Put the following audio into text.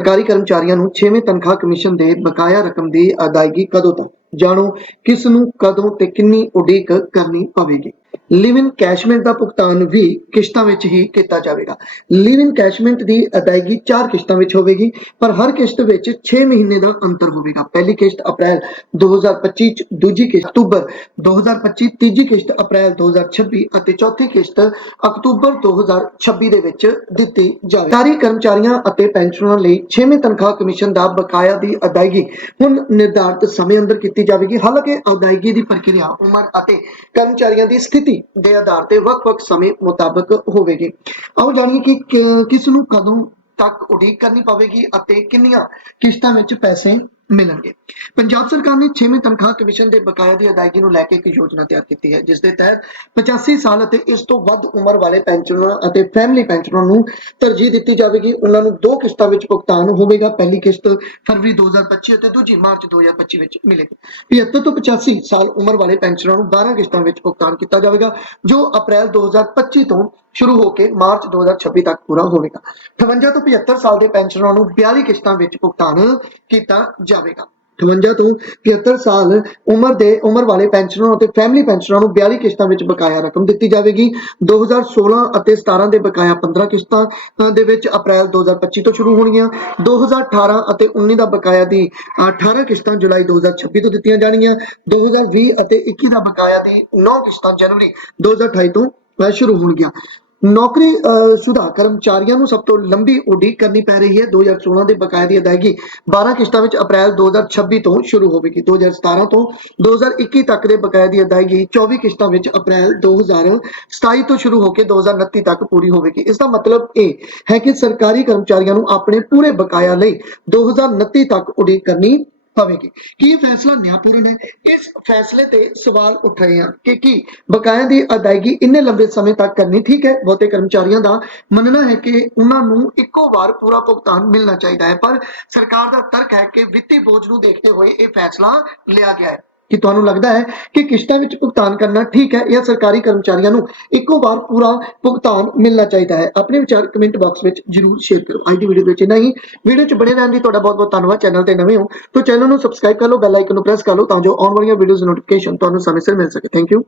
ਸਰਕਾਰੀ ਕਰਮਚਾਰੀਆਂ ਨੂੰ 6ਵੇਂ ਤਨਖਾਹ ਕਮਿਸ਼ਨ ਦੇ ਬਕਾਇਆ ਰਕਮ ਦੀ ਅਦਾਇਗੀ ਕਦੋਂ ਤੱਕ? ਜਾਣੋ ਕਿਸ ਨੂੰ, ਕਦੋਂ ਤੇ ਕਿੰਨੀ ਉਡੀਕ ਕਰਨੀ ਪਵੇਗੀ? ਲਿਵ ਇਨ ਕੈਸ਼ਮੈਂਟ ਦਾ ਭੁਗਤਾਨ ਵੀ ਕਿਸ਼ਤਾਂ ਵਿੱਚ ਹੀ ਕੀਤਾ ਜਾਵੇਗਾ। ਲਿਵ ਇਨ ਕੈਸ਼ਮੈਂਟ ਦੀ ਅਦਾਇਗੀ 4 ਕਿਸ਼ਤਾਂ ਵਿੱਚ ਹੋਵੇਗੀ, ਪਰ ਹਰ ਕਿਸ਼ਤ ਵਿੱਚ 6 ਮਹੀਨੇ ਦਾ ਅੰਤਰ ਹੋਵੇਗਾ। ਪਹਿਲੀ ਕਿਸ਼ਤ ਅਪ੍ਰੈਲ 2025 ਚ, ਦੂਜੀ ਕਿਸ਼ਤ ਅਕਤੂਬਰ 2025 ਤੀਜੀ ਕਿਸ਼ਤ ਅਪ੍ਰੈਲ 2026 ਅਤੇ ਚੌਥੀ ਕਿਸ਼ਤ ਅਕਤੂਬਰ 2026 ਦੇ ਵਿੱਚ ਦਿੱਤੀ ਜਾਵੇਗੀ। ਸਾਰੀ ਕਰਮਚਾਰੀਆਂ ਅਤੇ ਪੈਨਸ਼ਨਰਾਂ ਲਈ 6ਵੇਂ ਤਨਖਾਹ ਕਮਿਸ਼ਨ ਦਾ ਬਕਾਇਆ ਦੀ ਅਦਾਇਗੀ ਹੁਣ ਨਿਰਧਾਰਤ ਸਮੇਂ ਅੰਦਰ ਕੀਤੀ ਜਾਵੇਗੀ। ਹਾਲਾਂਕਿ ਅਦਾਇਗੀ ਦੀ ਪ੍ਰਕਿਰਿਆ ਉਮਰ ਅਤੇ ਕਰਮਚਾਰੀਆਂ ਦੀ ਸਥਿਤੀ ਦੇ ਆਧਾਰ ਤੇ ਵੱਖ-ਵੱਖ ਸਮੇਂ ਮੁਤਾਬਕ ਹੋਵੇਗੀ। ਆਓ ਜਾਣੀਏ ਕਿ ਕਿ- ਕਿਸ ਨੂੰ ਕਦੋਂ ਤੱਕ ਉਡੀਕ ਕਰਨੀ ਪਵੇਗੀ ਅਤੇ ਕਿੰਨੀਆਂ ਕਿਸ਼ਤਾਂ ਵਿੱਚ ਪੈਸੇ ਮਿਲਣਗੇ। ਪੰਜਾਬ ਸਰਕਾਰ ਨੇ 6ਵੇਂ ਤਨਖਾਹ ਕਮਿਸ਼ਨ ਦੇ ਬਕਾਇਆ ਦੀ ਅਦਾਇਗੀ ਨੂੰ ਲੈ ਕੇ ਇੱਕ ਯੋਜਨਾ ਤਿਆਰ ਕੀਤੀ ਹੈ, ਜਿਸ ਦੇ ਤਹਿਤ 85 ਸਾਲ ਅਤੇ ਇਸ ਤੋਂ ਵੱਧ ਉਮਰ ਵਾਲੇ ਪੈਨਸ਼ਨਰਾਂ ਅਤੇ ਫੈਮਿਲੀ ਪੈਨਸ਼ਨਰਾਂ ਨੂੰ ਤਰਜੀਹ ਦਿੱਤੀ ਜਾਵੇਗੀ। ਉਹਨਾਂ ਨੂੰ ਦੋ ਕਿਸ਼ਤਾਂ ਵਿੱਚ ਭੁਗਤਾਨ ਹੋਵੇਗਾ। ਪਹਿਲੀ ਕਿਸ਼ਤ ਫਰਵਰੀ 2025 ਅਤੇ ਦੂਜੀ ਮਾਰਚ 2025 ਵਿੱਚ ਮਿਲੇਗੀ। 75 ਤੋਂ 85 ਸਾਲ ਉਮਰ ਵਾਲੇ ਪੈਨਸ਼ਨਰਾਂ ਨੂੰ 12 ਕਿਸ਼ਤਾਂ ਵਿੱਚ ਭੁਗਤਾਨ ਕੀਤਾ ਜਾਵੇਗਾ, ਜੋ ਅਪ੍ਰੈਲ 2025 ਤੋਂ ਸ਼ੁਰੂ ਹੋ ਕੇ ਮਾਰਚ 2026 ਤੱਕ ਪੂਰਾ ਹੋਵੇਗਾ। 58 ਤੋਂ 75 ਸਾਲ ਦੇ ਪੈਨਸ਼ਨਰਾਂ ਨੂੰ 42 ਕਿਸ਼ਤਾਂ ਵਿੱਚ ਭੁਗਤਾਨ ਕੀਤਾ ਜਾਵੇਗਾ। 58 ਤੋਂ 75 ਸਾਲ ਉਮਰ ਦੇ ਉਮਰ ਵਾਲੇ ਪੈਨਸ਼ਨਰਾਂ ਅਤੇ ਫੈਮਿਲੀ ਪੈਨਸ਼ਨਰਾਂ ਨੂੰ 42 ਕਿਸ਼ਤਾਂ ਵਿੱਚ ਬਕਾਇਆ ਰਕਮ ਦਿੱਤੀ ਜਾਵੇਗੀ। 2016 ਅਤੇ 17 ਦੇ ਬਕਾਇਆ 15 ਕਿਸ਼ਤਾਂ ਦੇ ਵਿੱਚ ਅਪ੍ਰੈਲ 2025 ਤੋਂ ਸ਼ੁਰੂ ਹੋਣਗੀਆਂ। 2018 ਅਤੇ 19 ਦਾ ਬਕਾਇਆ ਦੀ 18 ਕਿਸ਼ਤਾਂ ਜੁਲਾਈ 2026 ਤੋਂ ਦਿੱਤੀਆਂ ਜਾਣਗੀਆਂ। 2020 ਅਤੇ 21 ਦਾ ਬਕਾਇਆ ਦੀ 9 ਕਿਸ਼ਤਾਂ ਜਨਵਰੀ 2028 ਤੋਂ ਅ, ਸ਼ੁਰੂ ਹੋਣਗੀਆਂ। ਨੌਕਰੀ ਅ, ਕਰਮਚਾਰੀਆਂ ਨੂੰ ਸਭ ਤੋਂ ਲੰਬੀ ਉਡੀਕ ਕਰਨੀ ਪੈ ਰਹੀ ਹੈ। 2016 ਦੇ ਬਕਾਇਆ ਦੀ ਅਦਾਇਗੀ 12 ਕਿਸ਼ਤਾਂ ਵਿੱਚ ਅਪ੍ਰੈਲ 2026 ਤੋਂ ਸ਼ੁਰੂ ਹੋਵੇਗੀ। 2017 ਤੋਂ 2021 ਤੱਕ ਦੇ ਬਕਾਇਆ ਦੀ ਅਦਾਇਗੀ 24 ਕਿਸ਼ਤਾਂ ਵਿੱਚ ਅਪ੍ਰੈਲ 2027 ਤੋਂ ਸ਼ੁਰੂ ਹੋ ਕੇ 2029 ਤੱਕ ਪੂਰੀ ਹੋਵੇਗੀ। ਇਸ ਦਾ ਮਤਲਬ ਇਹ ਹੈ ਕਿ ਸਰਕਾਰੀ ਕਰਮਚਾਰੀਆਂ ਨੂੰ ਆਪਣੇ ਪੂਰੇ ਬਕਾਇਆ ਲਈ 2029 ਤੱਕ ਉਡੀਕ ਕਰਨੀ ਪਵੇਗੀ। ਕੀ ਫੈਸਲਾ ਨਿਆਂਪੂਰਨ ਹੈ ਇਸ ਫੈਸਲੇ ਤੇ ਸਵਾਲ ਉੱਠ ਰਹੇ ਹਨ ਕਿ ਕੀ ਬਕਾਇਆ ਦੀ ਅਦਾਇਗੀ ਇੰਨੇ ਲੰਬੇ ਸਮੇਂ ਤੱਕ ਕਰਨੀ ਠੀਕ ਹੈ? ਬਹੁਤੇ ਕਰਮਚਾਰੀਆਂ ਦਾ ਮੰਨਣਾ ਹੈ ਕਿ ਉਹਨਾਂ ਨੂੰ ਇੱਕੋ ਵਾਰ ਪੂਰਾ ਭੁਗਤਾਨ ਮਿਲਣਾ ਚਾਹੀਦਾ ਹੈ, ਪਰ ਸਰਕਾਰ ਦਾ ਤਰਕ ਹੈ ਕਿ ਵਿੱਤੀ ਬੋਝ ਨੂੰ ਦੇਖਦੇ ਹੋਏ ਇਹ ਫੈਸਲਾ ਲਿਆ ਗਿਆ ਹੈ। ਕਿ ਤੁਹਾਨੂੰ ਲੱਗਦਾ ਹੈ ਕਿ ਕਿਸ਼ਤਾਂ ਵਿੱਚ ਭੁਗਤਾਨ ਕਰਨਾ ਠੀਕ ਹੈ ਜਾਂ ਸਰਕਾਰੀ ਕਰਮਚਾਰੀਆਂ ਨੂੰ ਇੱਕੋ ਵਾਰ ਪੂਰਾ ਭੁਗਤਾਨ ਮਿਲਣਾ ਚਾਹੀਦਾ ਹੈ? ਆਪਣੇ ਵਿਚਾਰ ਕਮੈਂਟ ਬਾਕਸ ਵਿੱਚ ਜਰੂਰ ਸ਼ੇਅਰ ਕਰੋ। ਅੱਜ ਦੀ ਵੀਡੀਓ ਦੇ ਵਿੱਚ ਇੰਨਾ ਹੀ। ਵੀਡੀਓ 'ਚ ਬਣੇ ਰਹਿਣ ਲਈ ਤੁਹਾਡਾ ਬਹੁਤ ਬਹੁਤ ਧੰਨਵਾਦ। ਚੈਨਲ ਤੇ ਨਵੇਂ ਹੋ ਤਾਂ ਚੈਨਲ ਨੂੰ ਸਬਸਕ੍ਰਾਈਬ ਕਰ ਲਓ ਬੈਲ ਆਈਕਨ ਨੂੰ ਪ੍ਰੈਸ ਕਰ ਲਓ ਤਾਂ ਜੋ ਆਉਣ ਵਾਲੀਆਂ ਵੀਡੀਓਜ਼ ਦੀ ਨੋਟੀਫਿਕੇਸ਼ਨ ਤੁਹਾਨੂੰ ਸਮੇਂ ਸਿਰ ਮਿਲ ਸਕੇ। Thank you